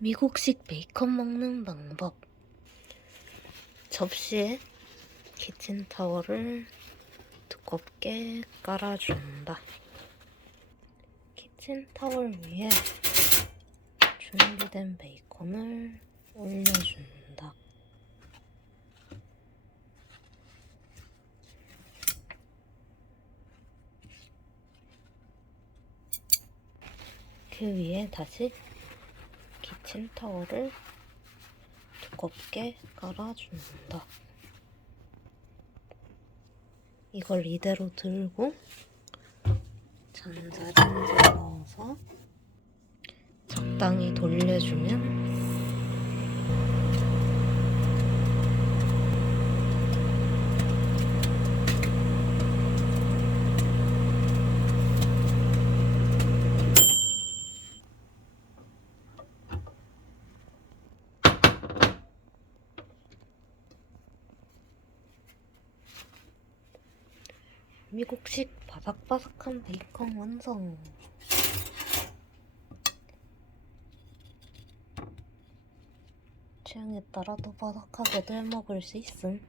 미국식 베이컨 먹는 방법. 접시에 키친타월을 두껍게 깔아준다. 키친타월 위에 준비된 베이컨을 올려준다. 그 위에 다시 키친타월을 두껍게 깔아준다. 이걸 이대로 들고 전자레인지에 넣어서 적당히 돌려주면 미국식 바삭바삭한 베이컨 완성. 취향에 따라 더 바삭하게도 해 먹을 수 있음.